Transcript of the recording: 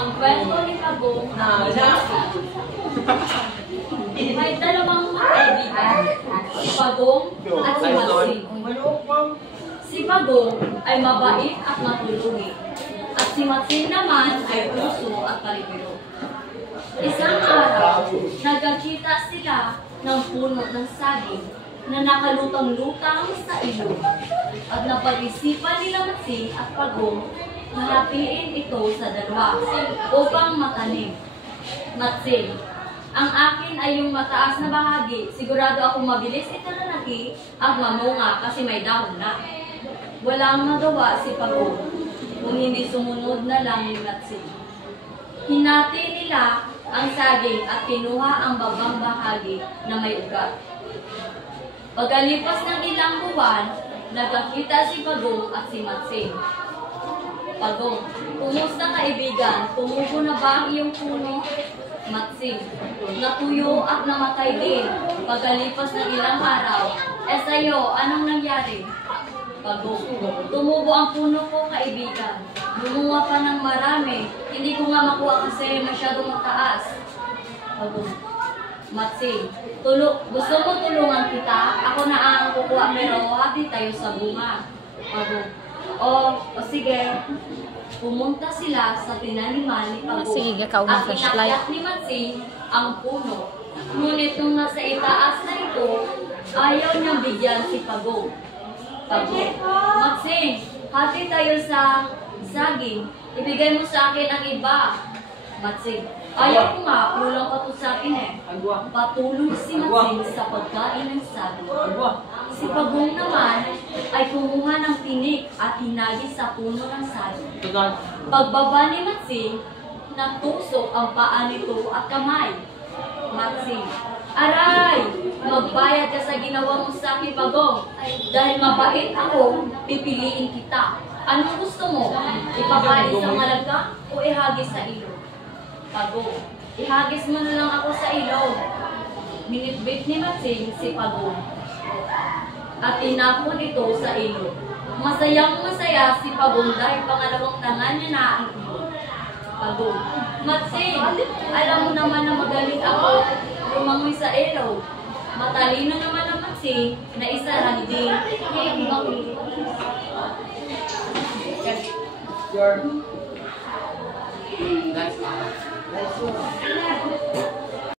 Ang kwento ni Pagong may dalawang kaibigan, si Pagong at si Matsing. Si Pagong ay mabait at matulungin, at si Matsing naman ay puso at talibiro. Isang araw, nagkakita sila ng puno ng saging na nakalutang-lutang sa ilog, at napag-isipan nila Matsing at Pagong na hatiin ito sa dalawa upang matanim. Matsing, ang akin ay yung mataas na bahagi. Sigurado akong mabilis ito lalaki at mamunga kasi may dahon na. Walang magawa si Pagong kung hindi sumunod na lang ni Matsing. Hinati nila ang saging at kinuha ang babang bahagi na may ugat. Pagkalipas ng ilang buwan, nagkakita si Pagong at si Matsing. Pagong, kumusta kaibigan? Tumubo na ba ang iyong puno? Matsing, natuyo at namatay din. Pagkalipas ng ilang araw, sa'yo, anong nangyari? Pagong, tumubo ang puno ko kaibigan. Gumawa pa ng marami. Hindi ko nga makuha kasi masyadong mataas. Pagong, Matsing, gusto mo tulungan kita? Ako na ang kukuha pero hati tayo sa bunga. Pagong, o sige. Pumunta sila sa tinaniman ni Pagong at inakyat ni Matsing ang puno. Ngunit nung nasa itaas na ito, ayaw niyang bigyan si Pagong. Pagong, Matsing, hati tayo sa saging. Ibigay mo sa akin ang iba. Matsing, ayaw ko nga, kulang pa to sa akin eh. Patuloy si Matsing sa pagkain ng saging. Si Pagong naman ay kumuha ng tinik at hinagis sa puno ng saging. Pagbaba ni Matsing, natusok ang paa nito at kamay. Matsing, aray! Magbayad ka sa ginawa mo sa akin, Pagong. Dahil mabait ako, pipiliin kita. Anong gusto mo? Ipapain sa malaga o ihagis sa ilog? Pagong, ihagis mo na lang ako sa ilog. Minitbit ni Matsing si Pagong at tinapon ito sa ilog. Masayang masaya si Pagong dahil pangalawang tangan niya na ang ilog. Pagong, Matsing, alam mo naman na magaling ako lumangoy sa ilog. Matalino naman ang Matsing na isa lang din. That's